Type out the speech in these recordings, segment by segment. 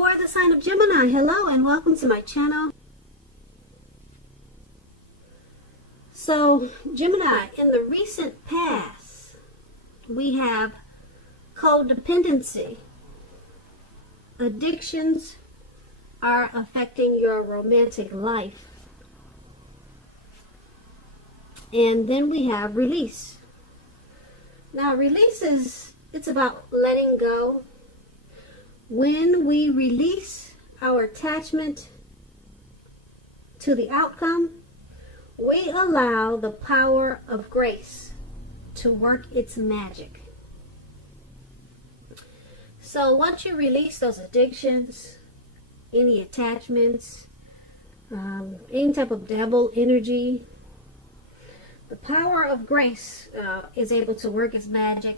For the sign of Gemini, hello and welcome to my channel. So, Gemini, in the recent past, we have codependency. Addictions are affecting your romantic life. And then we have release. Now, release it's about letting go. When we release our attachment to the outcome, we allow the power of grace to work its magic. So once you release those addictions, any attachments, any type of devil energy, the power of grace is able to work its magic,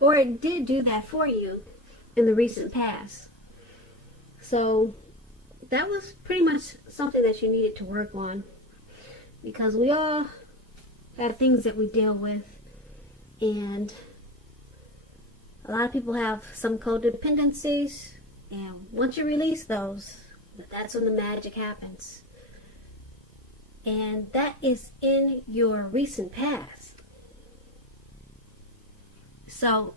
or it did do that for you in the recent past. So that was pretty much something that you needed to work on, because we all have things that we deal with, and a lot of people have some codependencies, and once you release those, that's when the magic happens. And that is in your recent past. So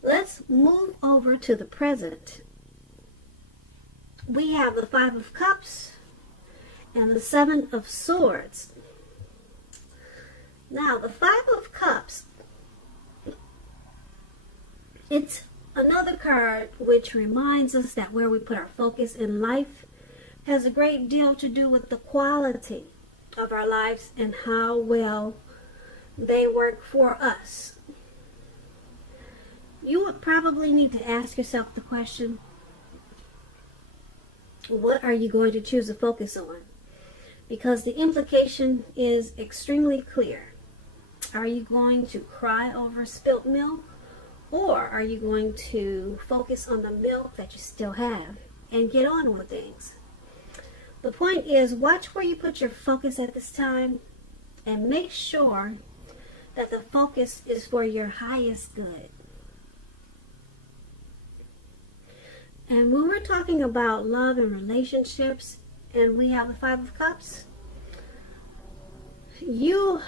let's move over to the present. We have the Five of Cups and the Seven of Swords. Now, the Five of Cups, it's another card which reminds us that where we put our focus in life has a great deal to do with the quality of our lives and how well they work for us. You would probably need to ask yourself the question, what are you going to choose to focus on? Because the implication is extremely clear. Are you going to cry over spilt milk, or are you going to focus on the milk that you still have and get on with things? The point is, watch where you put your focus at this time and make sure that the focus is for your highest good. And when we're talking about love and relationships, and we have the Five of Cups, you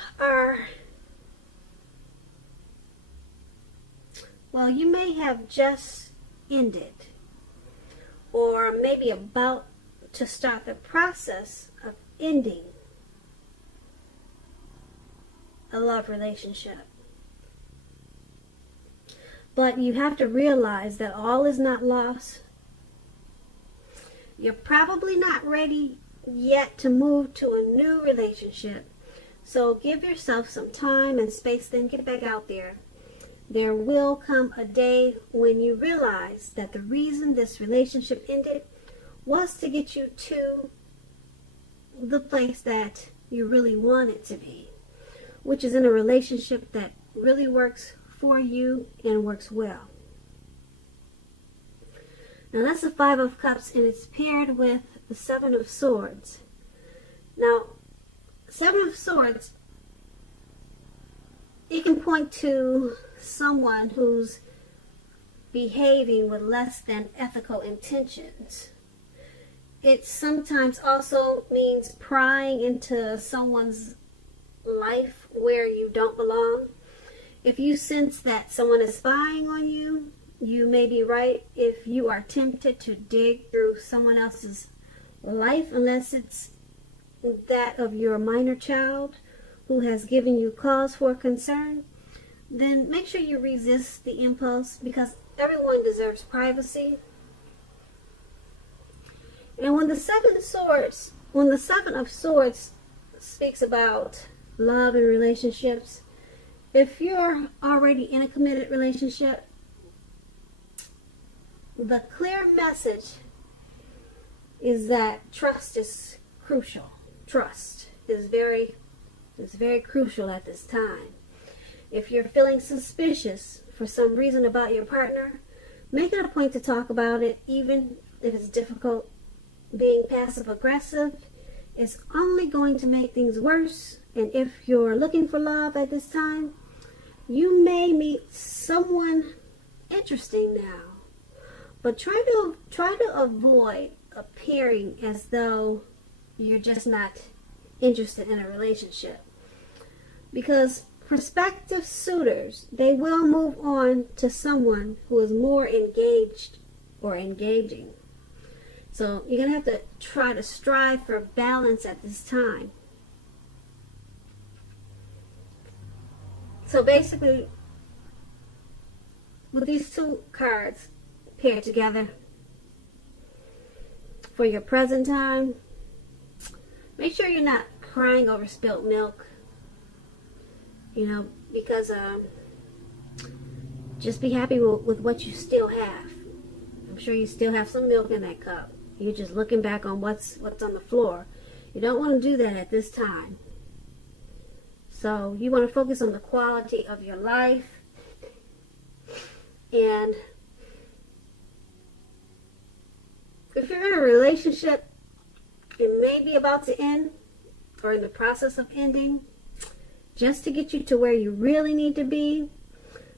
may have just ended, or maybe about to start the process of ending a love relationship. But you have to realize that all is not lost. You're probably not ready yet to move to a new relationship. So give yourself some time and space, then get back out there. There will come a day when you realize that the reason this relationship ended was to get you to the place that you really want it to be, which is in a relationship that really works for you and works well. Now that's the Five of Cups, and it's paired with the Seven of Swords. Now, Seven of Swords, it can point to someone who's behaving with less than ethical intentions. It sometimes also means prying into someone's life where you don't belong. If you sense that someone is spying on you, you may be right if you are tempted to dig through someone else's life, unless it's that of your minor child who has given you cause for concern. Then make sure you resist the impulse, because everyone deserves privacy. And when the Seven of Swords speaks about love and relationships, if you're already in a committed relationship, the clear message is that trust is crucial. Trust is very crucial at this time. If you're feeling suspicious for some reason about your partner, make it a point to talk about it, even if it's difficult. Being passive aggressive is only going to make things worse. And if you're looking for love at this time, you may meet someone interesting now. But try to avoid appearing as though you're just not interested in a relationship, because prospective suitors, they will move on to someone who is more engaged or engaging. So you're gonna have to try to strive for balance at this time. So basically, with these two cards paired together for your present time, make sure you're not crying over spilt milk, because just be happy with what you still have. I'm sure you still have some milk in that cup. You're just looking back on what's on the floor. You don't want to do that at this time. So you want to focus on the quality of your life. And if you're in a relationship, it may be about to end or in the process of ending, just to get you to where you really need to be.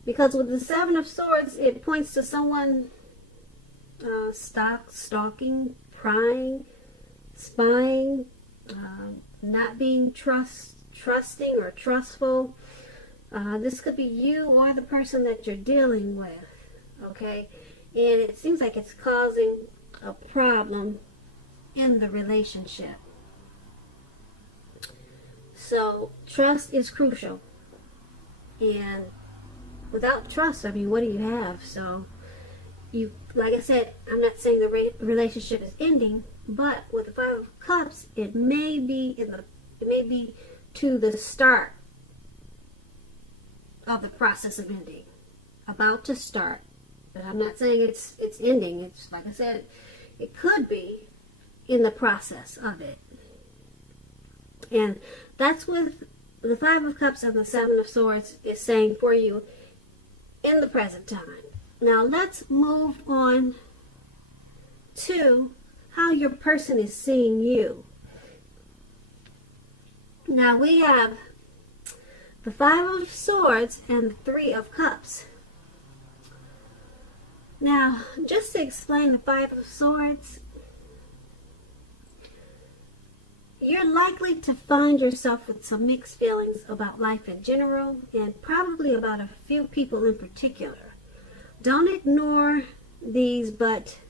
Because with the Seven of Swords, it points to someone stalking, prying, spying, not being trusting or trustful. This could be you or the person that you're dealing with, okay? And it seems like it's causing a problem in the relationship. So trust is crucial. And without trust, what do you have? So like I said, I'm not saying the relationship is ending, but with the Five of Cups, it may be to the start of the process of ending, about to start. But I'm not saying it's ending. It's like I said, it could be in the process of it. And that's with the Five of Cups and the Seven of Swords is saying for you in the present time. Now let's move on to how your person is seeing you. Now we have the Five of Swords and the Three of Cups. Now, just to explain the Five of Swords, you're likely to find yourself with some mixed feelings about life in general and probably about a few people in particular. Don't ignore these, but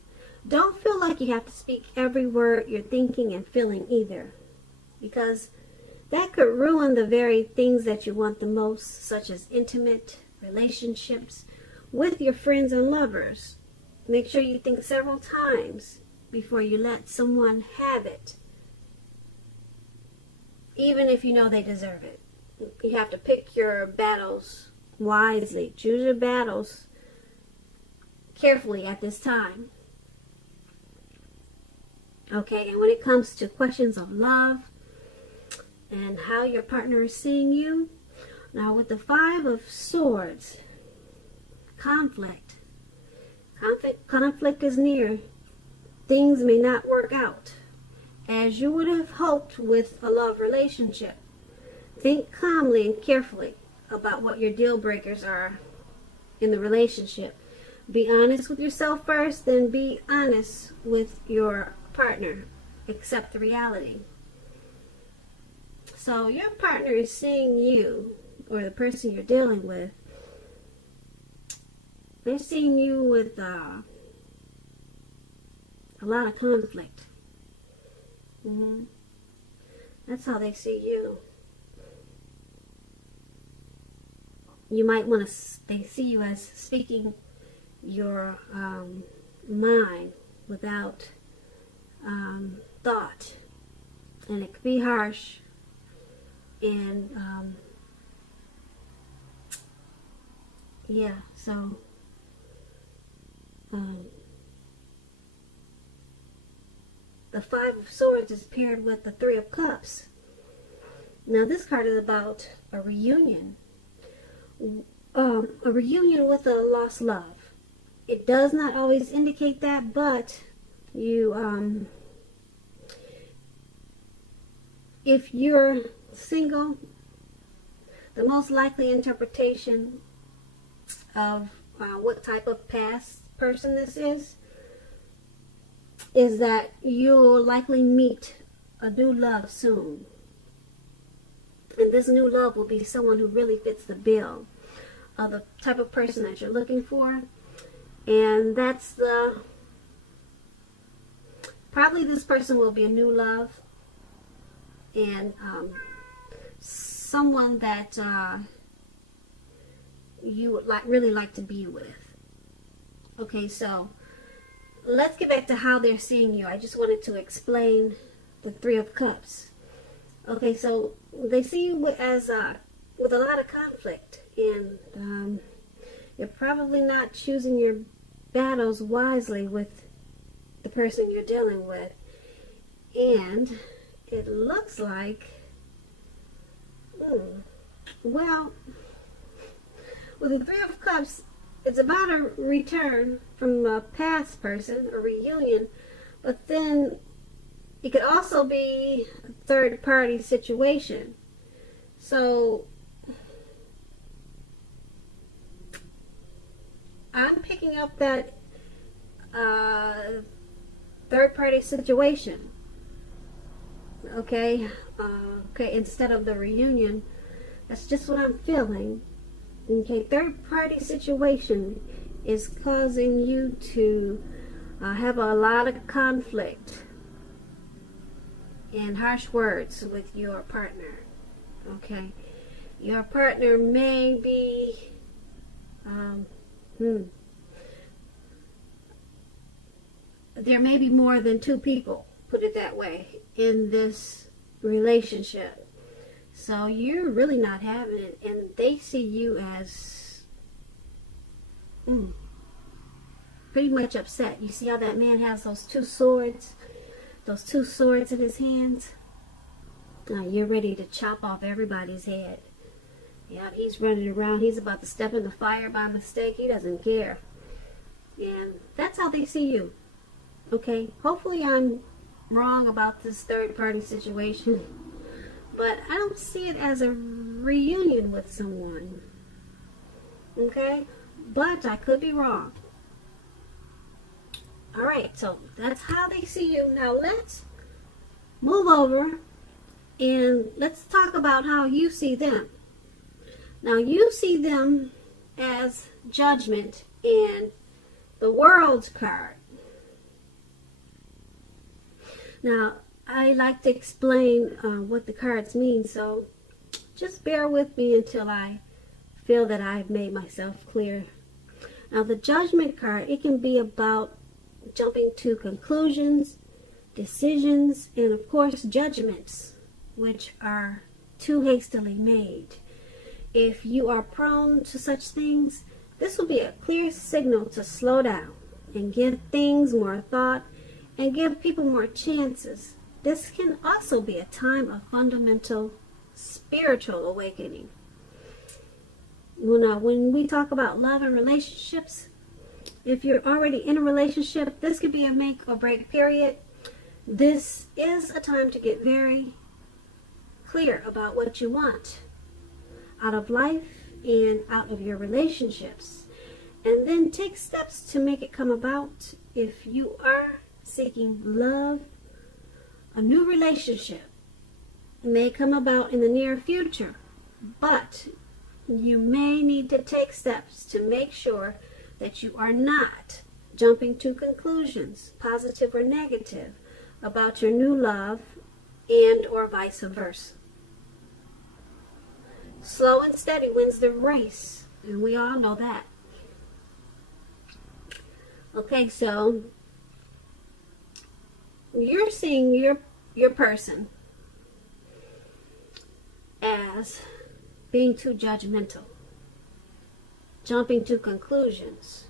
don't feel like you have to speak every word you're thinking and feeling either, because that could ruin the very things that you want the most, such as intimate relationships with your friends and lovers. Make sure you think several times before you let someone have it, even if you know they deserve it. You have to pick your battles wisely. Choose your battles carefully at this time. Okay, and when it comes to questions of love and how your partner is seeing you, now with the Five of Swords, conflict is near. Things may not work out as you would have hoped with a love relationship. Think calmly and carefully about what your deal breakers are in the relationship. Be honest with yourself first, then be honest with your partner. Accept the reality. So your partner is seeing you, or the person you're dealing with, they're seeing you with a lot of conflict. That's how they see you. You might want to, they see you as speaking your mind without thought. And it could be harsh. And yeah, so the Five of Swords is paired with the Three of Cups. Now this card is about a reunion. A reunion with a lost love. It does not always indicate that, but you, if you're single, the most likely interpretation of what type of past person this is that you'll likely meet a new love soon. And this new love will be someone who really fits the bill of the type of person that you're looking for. And that's probably this person will be a new love. And someone that you would really like to be with. Okay, so let's get back to how they're seeing you. I just wanted to explain the Three of Cups. Okay, so they see you as with a lot of conflict, and you're probably not choosing your battles wisely with the person you're dealing with. And it looks like, well, with the Three of Cups, it's about a return from a past person, a reunion, but then it could also be a third-party situation. So I'm picking up that third-party situation. Okay, instead of the reunion, that's just what I'm feeling. Okay, third-party situation is causing you to have a lot of conflict and harsh words with your partner. Okay, your partner may be there may be more than two people, put it that way, in this relationship. So you're really not having it, and they see you as pretty much upset. You see how that man has those two swords in his hands? You're ready to chop off everybody's head. Yeah, he's running around. He's about to step in the fire by mistake. He doesn't care. And that's how they see you. Okay, hopefully I'm wrong about this third-party situation, but I don't see it as a reunion with someone. Okay, but I could be wrong. All right, so that's how they see you. Now let's move over and let's talk about how you see them. Now you see them as Judgment and the World's card. Now, I like to explain what the cards mean, so just bear with me until I feel that I've made myself clear. Now, the Judgment card, it can be about jumping to conclusions, decisions, and of course, judgments, which are too hastily made. If you are prone to such things, this will be a clear signal to slow down and give things more thought and give people more chances. This can also be a time of fundamental spiritual awakening. Well, now, when we talk about love and relationships, if you're already in a relationship, this could be a make or break period. This is a time to get very clear about what you want out of life and out of your relationships, and then take steps to make it come about. If you are seeking love, a new relationship may come about in the near future, but you may need to take steps to make sure that you are not jumping to conclusions, positive or negative, about your new love, and or vice versa. Slow and steady wins the race, and we all know that. Okay, so you're seeing your person as being too judgmental, jumping to conclusions.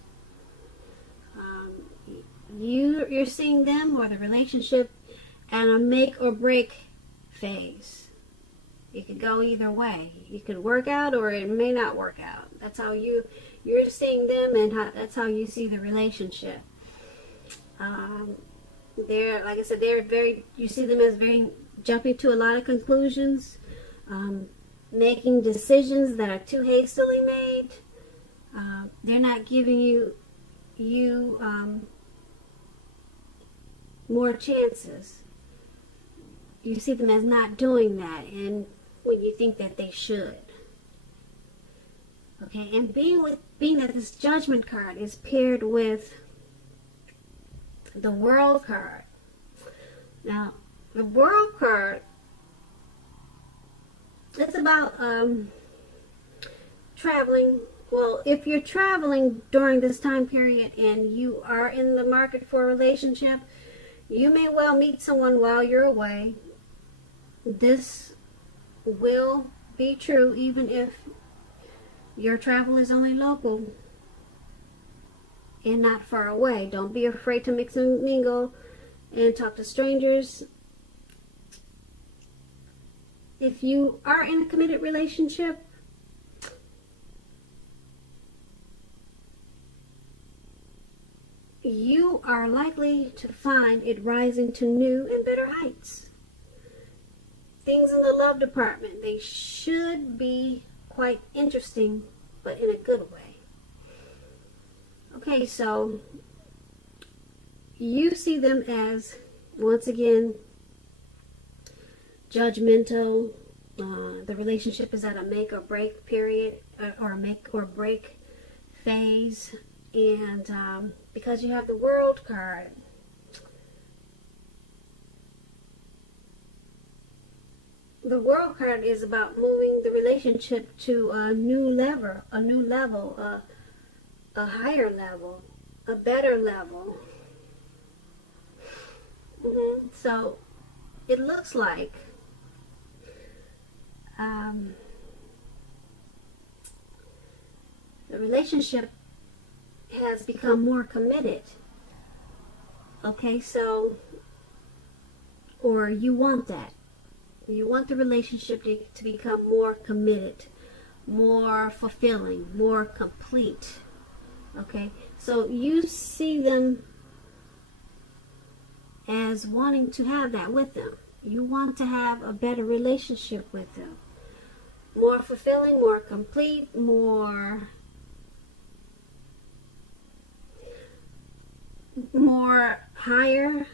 You're seeing them or the relationship at a make or break phase. It could go either way. It could work out or it may not work out. That's how you're seeing them, and that's how you see the relationship. They're, like I said, you see them as very jumping to a lot of conclusions, making decisions that are too hastily made. They're not giving you you more chances. You see them as not doing that, and when you think that they should. Okay, and being that this Judgment card is paired with the World card. Now, the World card, it's about traveling. Well, if you're traveling during this time period and you are in the market for a relationship, you may well meet someone while you're away. This will be true even if your travel is only local and not far away. Don't be afraid to mix and mingle and talk to strangers. If you are in a committed relationship, you are likely to find it rising to new and better heights. Things in the love department, they should be quite interesting, but in a good way. Okay, so you see them as, once again, judgmental. The relationship is at a make or break period, or a make or break phase. And because you have the World card, the World card is about moving the relationship to a new level, a higher level, a better level. So it looks like the relationship has become more committed. Okay, so, or you want that. You want the relationship to become more committed, more fulfilling, more complete. Okay, so you see them as wanting to have that with them. You want to have a better relationship with them. More fulfilling, more complete, more higher,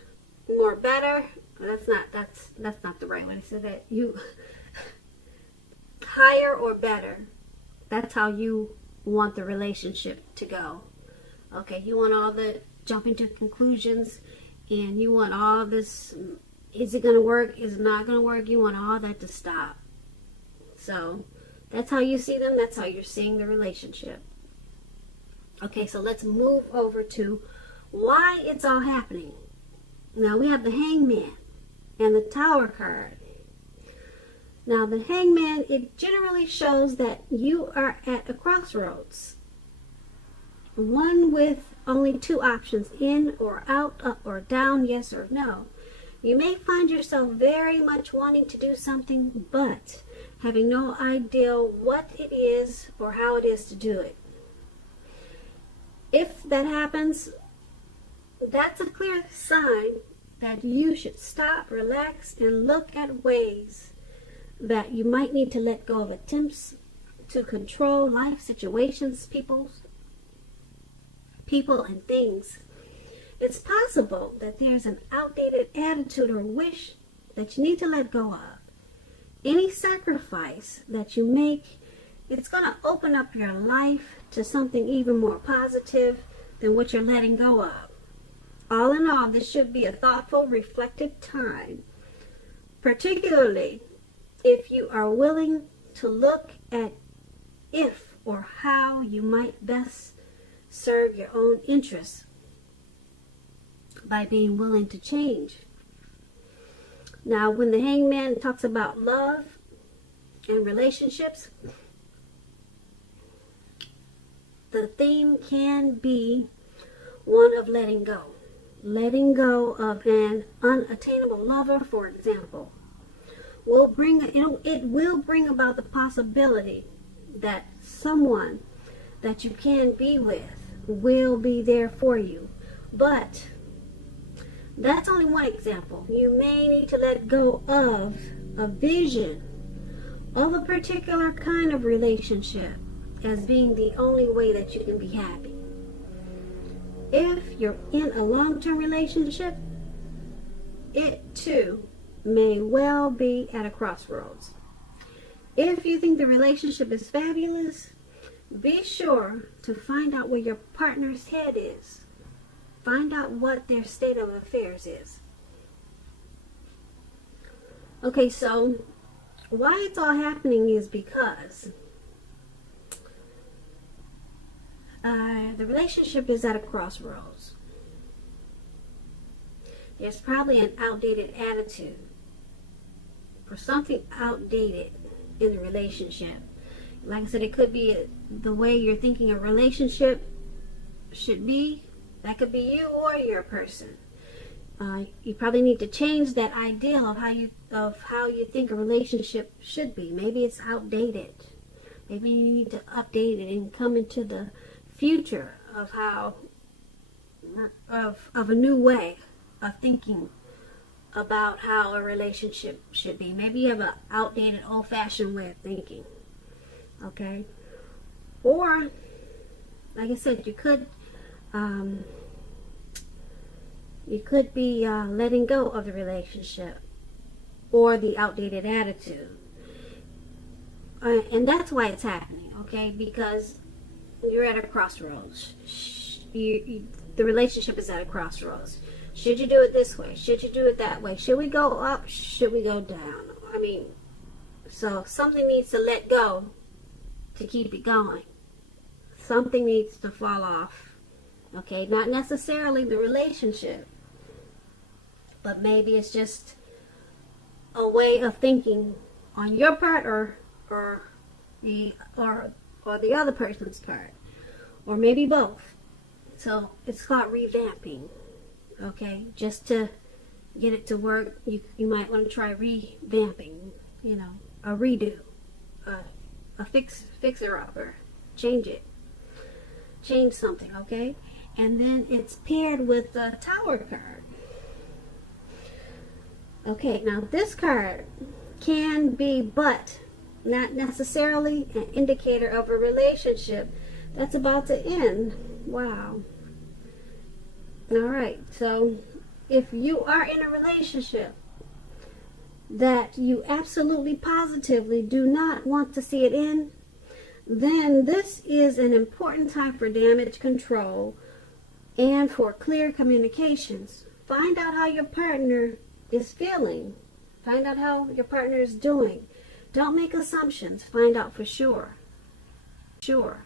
more better. That's not the right way to say that. You higher or better. That's how you want the relationship to go. Okay, you want all the jumping to conclusions, and you want all this, is it going to work, is it not going to work? You want all that to stop. So that's how you see them. That's how you're seeing the relationship. Okay, so let's move over to why it's all happening. Now we have the Hangman and the Tower card. Now the Hangman, it generally shows that you are at a crossroads. One with only two options, in or out, up or down, yes or no. You may find yourself very much wanting to do something, but having no idea what it is or how it is to do it. If that happens, that's a clear sign that you should stop, relax, and look at ways that you might need to let go of attempts to control life situations, people and things. It's possible that there's an outdated attitude or wish that you need to let go of. Any sacrifice that you make, it's going to open up your life to something even more positive than what you're letting go of. All in all, this should be a thoughtful, reflective time, particularly if you are willing to look at if or how you might best serve your own interests by being willing to change. Now, when the Hangman talks about love and relationships, the theme can be one of letting go. Letting go of an unattainable lover, for example, it will bring about the possibility that someone that you can be with will be there for you. But that's only one example. You may need to let go of a vision of a particular kind of relationship as being the only way that you can be happy. If you're in a long-term relationship, it too may well be at a crossroads. If you think the relationship is fabulous, be sure to find out where your partner's head is. Find out what their state of affairs is. Okay, so why it's all happening is because the relationship is at a crossroads. There's probably an outdated attitude or something outdated in the relationship. Like I said, it could be the way you're thinking a relationship should be. That could be you or your person. You probably need to change that ideal of how you think a relationship should be. Maybe it's outdated. Maybe you need to update it and come into the future of a new way of thinking about how a relationship should be. Maybe you have an outdated, old-fashioned way of thinking. Okay? Or, like I said, you could be letting go of the relationship or the outdated attitude. And that's why it's happening, okay? Because you're at a crossroads. The relationship is at a crossroads. Should you do it this way? Should you do it that way? Should we go up? Should we go down? I mean, so something needs to let go to keep it going. Something needs to fall off. Okay, not necessarily the relationship, but maybe it's just a way of thinking on your part or the other person's part, or maybe both. So it's called revamping. Okay, just to get it to work, you might want to try revamping. You know, a redo, a fixer upper, change something. Okay, and then it's paired with the Tower card. Okay, now this card can be, but not necessarily, an indicator of a relationship that's about to end. Wow. Alright, so if you are in a relationship that you absolutely positively do not want to see it end, then this is an important time for damage control and for clear communications. Find out how your partner is feeling. Find out how your partner is doing. Don't make assumptions. Find out for sure. Sure.